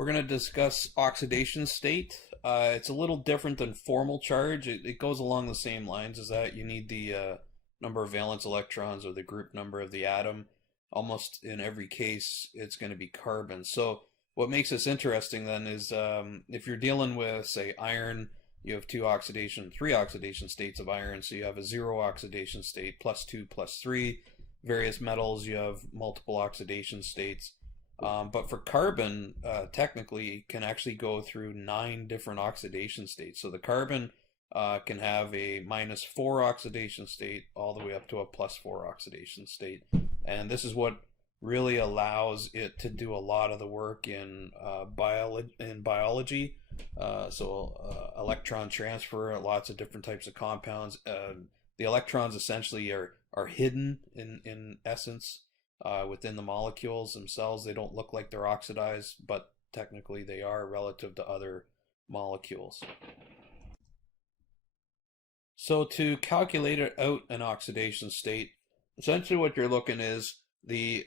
We're going to discuss oxidation state. It's a little different than formal charge. It goes along the same lines as that. You need the number of valence electrons or the group number of the atom. Almost in every case, it's going to be carbon. So what makes this interesting then is if you're dealing with, say, iron, you have three oxidation states of iron. So you have a zero oxidation state, +2, +3. Various metals, you have multiple oxidation states. But for carbon, technically, can actually go through 9 different oxidation states. So the carbon can have a -4 oxidation state all the way up to a +4 oxidation state. And this is what really allows it to do a lot of the work in biology. Electron transfer, lots of different types of compounds. The electrons essentially are hidden in essence. Within the molecules themselves. They don't look like they're oxidized, but technically they are relative to other molecules. So to calculate out an oxidation state, essentially what you're looking is the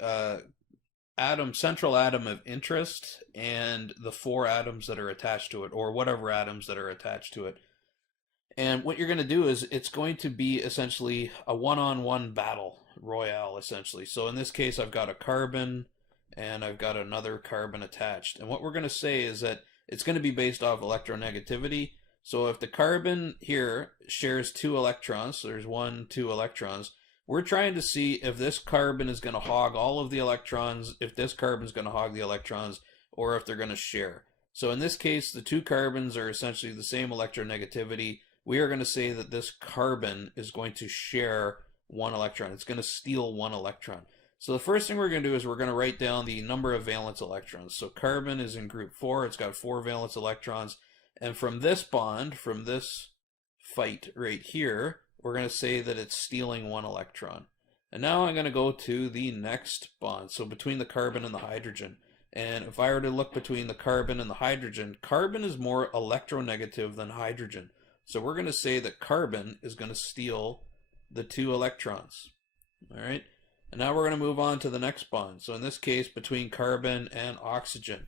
central atom of interest and the 4 atoms that are attached to it, or whatever atoms that are attached to it. And what you're going to do is it's going to be essentially a one-on-one battle royale, essentially. So in this case, I've got a carbon and I've got another carbon attached. And what we're going to say is that it's going to be based off electronegativity. So if the carbon here shares 2 electrons, so there's 1, 2 electrons, we're trying to see if this carbon is going to hog all of the electrons, if this carbon is going to hog the electrons, or if they're going to share. So in this case, the 2 carbons are essentially the same electronegativity. We are going to say that this carbon is going to share 1 electron. It's going to steal 1 electron. So the first thing we're going to do is we're going to write down the number of valence electrons. So carbon is in group 4. It's got 4 valence electrons. And from this bond, from this fight right here, we're going to say that it's stealing 1 electron. And now I'm going to go to the next bond. So between the carbon and the hydrogen. And if I were to look between the carbon and the hydrogen, carbon is more electronegative than hydrogen. So we're going to say that carbon is going to steal the 2 electrons. All right. And now we're going to move on to the next bond. So in this case, between carbon and oxygen.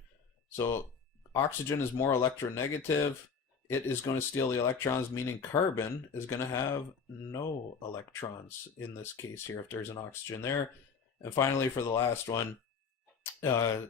So oxygen is more electronegative. It is going to steal the electrons, meaning carbon is going to have no electrons in this case here if there's an oxygen there. And finally, for the last one,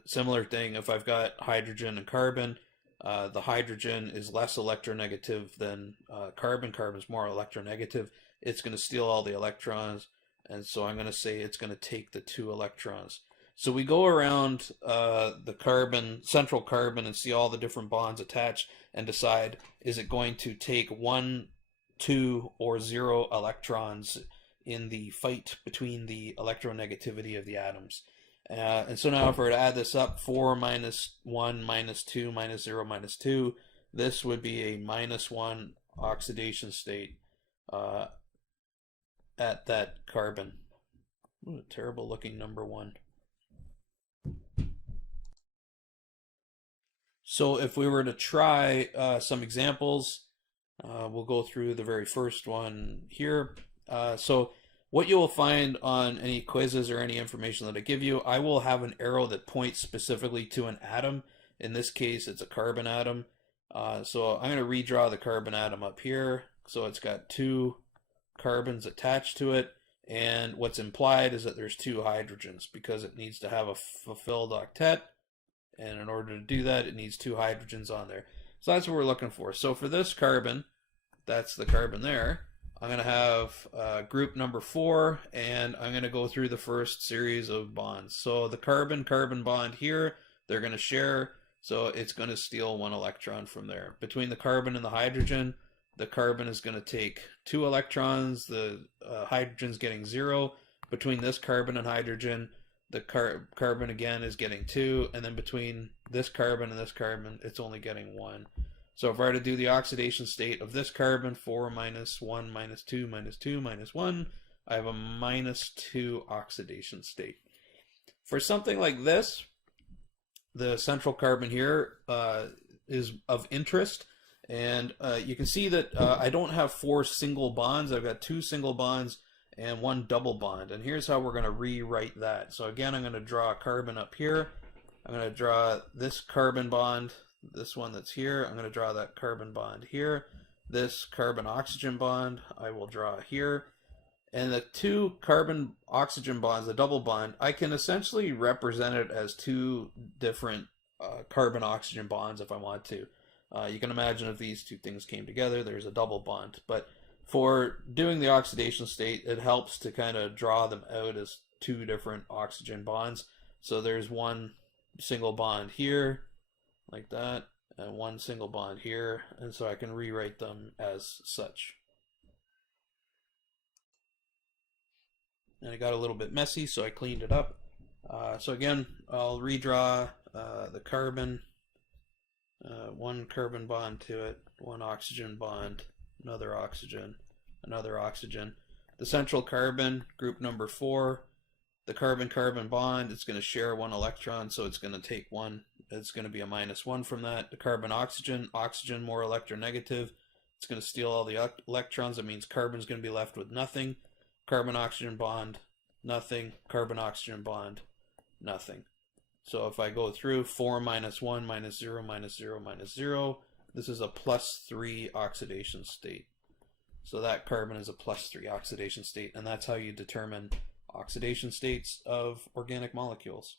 similar thing. If I've got hydrogen and carbon, the hydrogen is less electronegative than carbon. Carbon is more electronegative. It's going to steal all the electrons, and so I'm going to say it's going to take the 2 electrons. So we go around the carbon, central carbon, and see all the different bonds attached and decide, is it going to take 1, 2, or 0 electrons in the fight between the electronegativity of the atoms. And so now if we were to add this up, 4 minus 1 minus 2 minus 0 minus 2, this would be a -1 oxidation state at that carbon. Ooh, a terrible looking number 1. So if we were to try some examples, we'll go through the very first one here. So what you will find on any quizzes or any information that I give you, I will have an arrow that points specifically to an atom. In this case, it's a carbon atom. So I'm going to redraw the carbon atom up here. So it's got 2 carbons attached to it. And what's implied is that there's 2 hydrogens because it needs to have a fulfilled octet. And in order to do that, it needs 2 hydrogens on there. So that's what we're looking for. So for this carbon, that's the carbon there. I'm going to have group number 4, and I'm going to go through the first series of bonds. So the carbon-carbon bond here, they're going to share, so it's going to steal 1 electron from there. Between the carbon and the hydrogen, the carbon is going to take 2 electrons, the hydrogen's getting 0. Between this carbon and hydrogen, the carbon again is getting 2, and then between this carbon and this carbon, it's only getting 1. So if I were to do the oxidation state of this carbon, 4 minus 1 minus 2 minus 2 minus 1, I have a -2 oxidation state. For something like this, the central carbon here is of interest, and you can see that I don't have 4 single bonds. I've got 2 single bonds and 1 double bond, and here's how we're going to rewrite that. So again, I'm going to draw a carbon up here. I'm going to draw this carbon bond, this one that's here. I'm going to draw that carbon bond here. This carbon-oxygen bond I will draw here. And the two carbon-oxygen bonds, the double bond, I can essentially represent it as two different carbon-oxygen bonds if I want to. You can imagine if these two things came together, there's a double bond. But for doing the oxidation state, it helps to kind of draw them out as two different oxygen bonds. So there's one single bond here, like that, and one single bond here, and so I can rewrite them as such. And it got a little bit messy, so I cleaned it up. So again, I'll redraw the carbon, one carbon bond to it, one oxygen bond, another oxygen, another oxygen. The central carbon, group number 4, the carbon-carbon bond, it's going to share one electron, so it's going to take one. It's going to be a -1 from that. The carbon-oxygen, oxygen more electronegative. It's going to steal all the electrons. That means carbon's going to be left with nothing. Carbon-oxygen bond, nothing. Carbon-oxygen bond, nothing. So if I go through 4 minus 1 minus 0 minus 0 minus 0, this is a +3 oxidation state. So that carbon is a +3 oxidation state, and that's how you determine oxidation states of organic molecules.